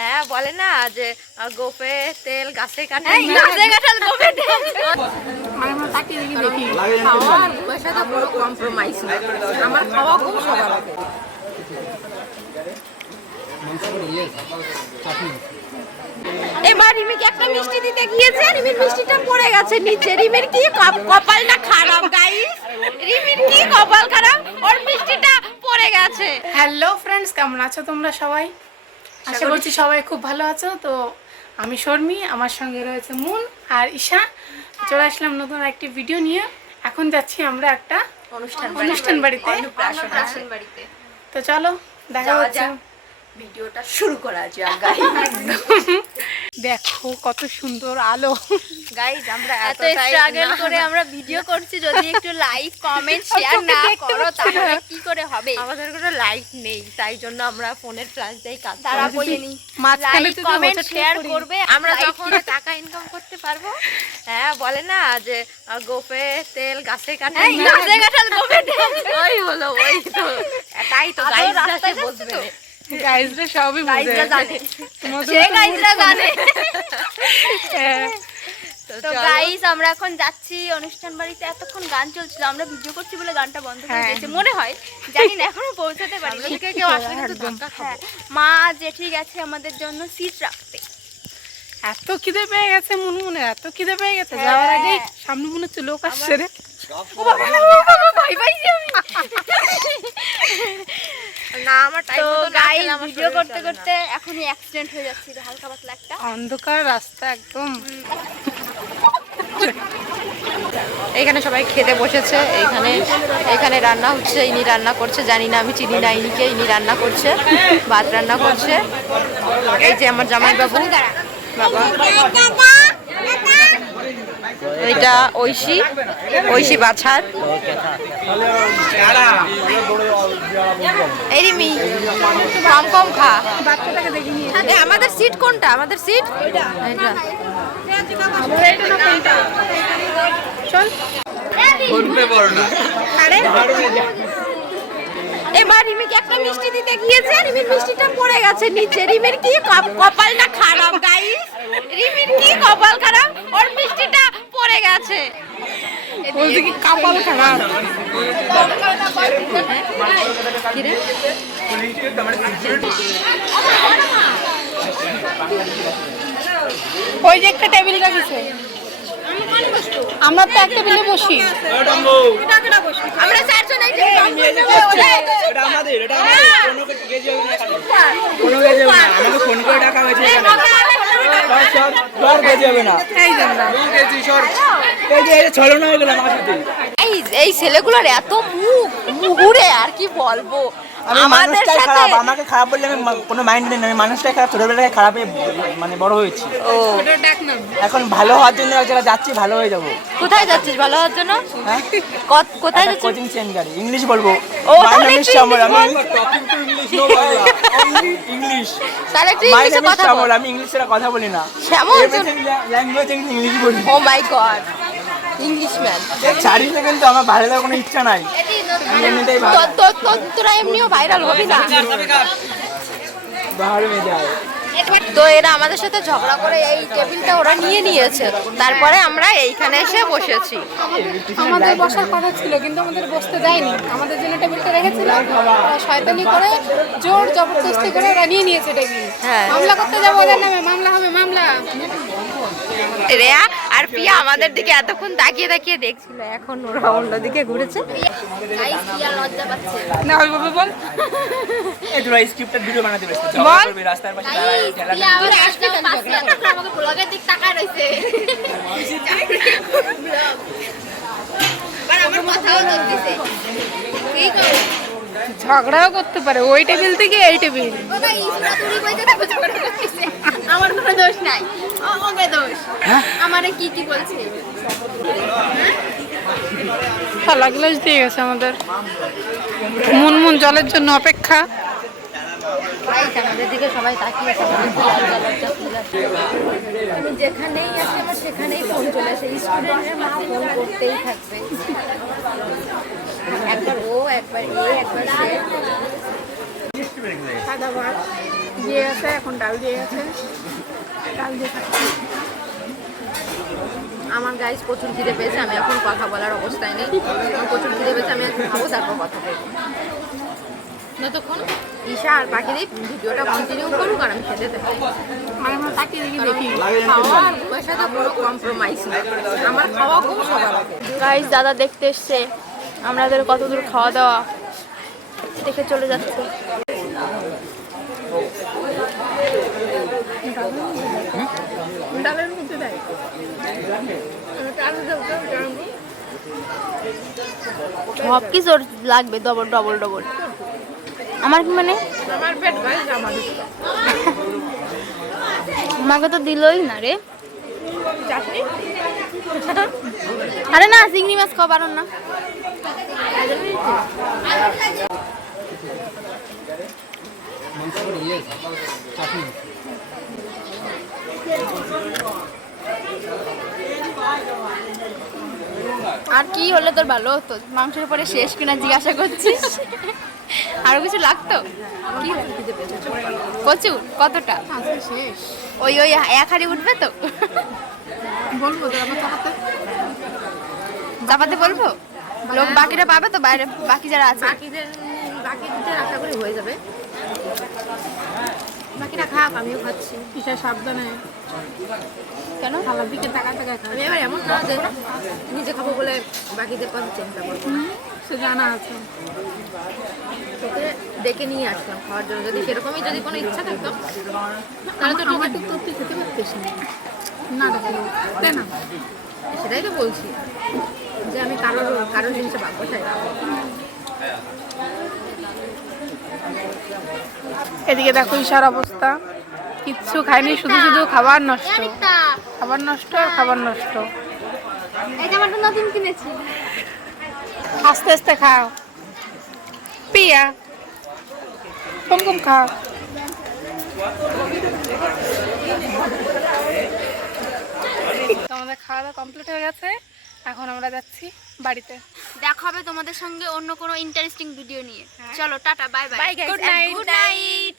হ্যাঁ বলে না যে গোপে তেল গাছে কাটে গাছে কাঁঠাল গোপে তেল। আমরা তাকে দেখি দেখি খাওয়া আর ঘুমের সাথে কোনো কম্প্রোমাইজ না। আমার খাওয়া খুব সবার আগে। এবার রিমিকে একটা মিষ্টি দিতে গিয়েছে, রিমির মিষ্টিটা পড়ে গেছে নিচে। রিমির কি কপালটা খারাপ গাইস, রিমির কি কপাল খারাপ, ওর মিষ্টিটা পড়ে গেছে। হ্যালো ফ্রেন্ডস, কেমন আছো তোমরা সবাই? আশা করছি সবাই খুব ভালো আছো। তো আমি শর্মি, আমার সঙ্গে রয়েছে মুন আর ঈশা। চলে আসলাম নতুন একটি ভিডিও নিয়ে। এখন যাচ্ছি আমরা একটা অনুষ্ঠান বাড়িতে। তো চলো দেখা হচ্ছে, ভিডিওটা শুরু করা যাক দেখো কত সুন্দর আলো। গাইস আমরা এত স্ট্রাগল করে আমরা ভিডিও করছি, যদি একটু লাইক কমেন্ট শেয়ার না করো তাহলে কি করে হবে? আমাদের কোনো লাইক নেই, তাই জন্য আমরা ফোনের ফ্ল্যাশ দিয়ে কাজ তারা বলিনি মাঝখানে লাইক যদি কমেন্ট বছর শেয়ার করি। করবে, আমরা যখন টাকা ইনকাম করতে পারবো। হ্যাঁ বলে না যে গোপে তেল গাছে কাটে গাছে কাঁঠাল গোপে তেল। ওই হলো, ওই তো, তাই তো আদৌ গাইস রাস্তায় রাস্তায় বসবে। গাইজরা সবই বুঝে গাইজরা জানে, তোমাদের সে মতো গাইজরা জানে। হ্যাঁ। তো গাইস আমরা এখন যাচ্ছি অনুষ্ঠান বাড়িতে। এতক্ষণ গান চলছিল, আমরা ভিডিও করছি বলে গানটা বন্ধ করে দিয়েছে মনে হয়, জানি না, এখনো পৌঁছাতে পারিনি। আমাদেরকে কেউ আসলে কিন্তু ধাক্কা খাবো। হ্যাঁ, মা জেঠি গেছে আমাদের জন্য সিট রাখতে। এত খিদে পেয়ে গেছে মুনমুনের, এত খিদে পেয়ে গেছে, যাওয়ার আগে সামনে মনে হচ্ছে লোক আসছে রে। ভয় পাইছি আমি। না আমার টাইম তো মতো না গাইস খেলে আমার ভিডিও শরীর করতে চলে না। করতে এখনই অ্যাক্সিডেন্ট হয়ে যাচ্ছিল হালকা পাতলা একটা। অন্ধকার রাস্তা একদম। এইখানে সবাই খেতে বসেছে। এইখানে রান্না হচ্ছে, ইনি রান্না করছে, জানি না, আমি চিনি না ইনিকে। ইনি রান্না করছে, ভাত রান্না করছে। এই যে আমার জামাই বাবু, বাবা, এইটা ঐশী বাছার। এই রিমি কম কম খা। বাচ্চাটাকে দেখে নিয়ে আমাদের সিট কোনটা? আমাদের সিট এটা। চল। এবার রিমিকে একটা মিষ্টি দিতে গিয়েছে, রিমির মিষ্টিটা পড়ে গেছে নিচে। রিমির কি কপালটা খারাপ গাইস, রিমির কি কপাল খারাপ, ওর মিষ্টিটা পড়ে গেছে। বলছে কি কপাল খারাপ। কিরে? ওই যে একটা টেবিল রাখিছে, আমরা তো একটা টেবিলে বসি। আমরা চারজন এই এটা আমাদের কোনো কেজি হবে না, কোনো কেজি হবে না, আমাকে ফোন করে ডাকা হয়েছে সব কেজি হবে না, এই জন্য কেজি সর কেজি এটা ছলনা হয়ে গেল আমার সাথে। এই ছেলেগুলোর এত মুহুরে আর কি বলবো। আমি মানুষটাই খারাপ, আমাকে খারাপ বললে আমি কোনো মাইন্ড নেই, আমি মানুষটাই খারাপ, ছোটবেলায় খারাপ মানে বড় হয়েছি। ও এখন ভালো হওয়ার জন্য এক জায়গায় যাচ্ছি, ভালো হয়ে যাবো। কোথায় যাচ্ছিস ভালো হওয়ার জন্য? হ্যাঁ, কোথায় যাচ্ছিস? কোচিং সেন্টারে ইংলিশ বলবো। ও, মাই তাহলে নেম ইজ একটু শ্যামল, আমি ইংলিশ ইংলিশ তাহলে একটু মাই ইংলিশে নেম ইজ কথা বল। শ্যামল, আমি ইংলিশে কথা বলি না, শ্যামল এভরিথিং ল্যাঙ্গুয়েজ ইংলিশ বলি। ও মাই গড, ইংলিশ ম্যান। ছাড়িস না, কিন্তু আমার ভালো লাগার কোনো ইচ্ছা নাই, আমি এমনিতেই ভালো তোরা এমনিও ভাইরাল হবি না। ভালো মেয়ে যায়। তো এরা আমাদের সাথে ঝগড়া করে এই টেবিলটা ওরা নিয়ে নিয়েছে, তারপরে আমরা এইখানে এসে বসেছি। আমাদের বসার কথা ছিল কিন্তু আমাদের বসতে দেয়নি, আমাদের জন্য টেবিলটা রেখেছিল। শয়তানি করে জোর জবরদস্তি করে ওরা নিয়ে নিয়েছে টেবিল। হ্যাঁ। মামলা করতে যাবো, ওদের নামে মামলা হবে, মামলা। রেয়া আর পিয়া আমাদের দিকে এতক্ষণ তাকিয়ে তাকিয়ে দেখছিল, এখন ওরা অন্যদিকে ঘুরেছে। গাইস কি আর লজ্জা পাচ্ছে। না ওইভাবে বল। এই তোরা স্ক্রিপ্টেড ভিডিও বানাতে ব্যস্ত, বল। ঝগড়া করবি রাস্তার পাশে গাইস ঠেলা কি আবার আসবে পাশে আমাকে ব্লগের দিক তাকায় রইছে। আর আমার কথাও ধরতেছে। কি করব? ঝগড়াও করতে পারে ওই টেবিল থেকে এই টেবিল। ও গাইস পুরা তুই কইতে থাকো ঝগড়া করতেছে। আমার কোনো দোষ নাই, ওকে দোষ। আমারে কি কি বলছে? থালা গ্লাস দিয়ে গেছে আমাদের। মুনমুন জলের জন্য অপেক্ষা। আমাদের দিকে সবাই তাকিয়েছে, আমি যেখানেই আসি আমার সেখানেই ফোন চলে আসে। স্টুডেন্টের মা ফোন করতেই থাকবে, একবার ও একবার এ একবার সে। সাদা ভাত, দিয়ে গেছে, এখন ডাল দিয়ে গেছে, ডাল দিয়ে খাচ্ছি। আমার গাইস প্রচুর খিদে পেয়েছে, আমি এখন কথা বলার অবস্থায় নেই। আমার প্রচুর খিদে পেয়েছে, আমি এখন খাবো তারপর কথা বলবো। যতক্ষণ ঈশা আর পাখিদের ভিডিওটা কন্টিনিউ করুক আর আমি খেতে থাকি। মানে আমরা তাকিয়ে দেখি দেখি খাওয়ার পয়সা তো কোনো কম্প্রোমাইজ না, আমার খাওয়া খুব সবার আগে। গাইস দাদা দেখতে এসছে আমাদের কত দূর খাওয়া দাওয়া দেখে চলে যাচ্ছে। ডালের মধ্যে দেয়। সব কিছু ওর লাগবে ডবল ডবল ডবল। আমার কি মানে আমার পেট গাইস আমার দিতে। আমাকে তো দিলই না রে। চাটনি আরে না চিংড়ি মাছ খাওয়া পারো না। আর কি হলে তোর ভালো হতো? মাংসের পরে শেষ কিনা জিজ্ঞাসা করছিস? আরো কিছু লাগতো? কি খিদে পেয়েছে? প্রচুর? কতটা? আজকে শেষ। ওই ওই এক হাড়ি উঠবে তো? বলবো তো আবার চাপাতে। চাপাতে বলবো? লোক বাকিরা পাবে তো বাইরে, বাকি যারা আছে? বাকিদের আশা করি হয়ে যাবে। বাকিরা খাক, আমিও খাচ্ছি। ঈশা সাবধানে কেন? খাবার দিকে টাকা টাকা খাবে। আমি এবার এমন না যে নিজে খাবো বলে বাকিদের কথা চিন্তা করবো। সে জানা আছে। তোকে ডেকে নিয়ে আসলাম খাওয়ার জন্য, যদি সেরকমই যদি কোনো ইচ্ছা থাকতো তাহলে তো টমেটো তো তুই খেতে পারতিস না। না ডাকলো তাই না? সেটাই তো বলছি যে আমি কারোর জিনিসে ভাগ্য চাই না। এদিকে দেখো ঈশার অবস্থা, কিচ্ছু খায়নি, শুধু শুধু খাবার নষ্ট, খাবার নষ্ট আর খাবার নষ্ট। এই জামাটা নতুন কিনেছি। আস্তে আস্তে খাও পিয়া, কম কম খাও। আমাদের খাওয়া দাওয়া কমপ্লিট হয়ে গেছে, এখন আমরা যাচ্ছি বাড়িতে। দেখা হবে তোমাদের সঙ্গে অন্য কোনো ইন্টারেস্টিং ভিডিও নিয়ে। চলো tata, bye bye, Bye guys, good and night, good good night.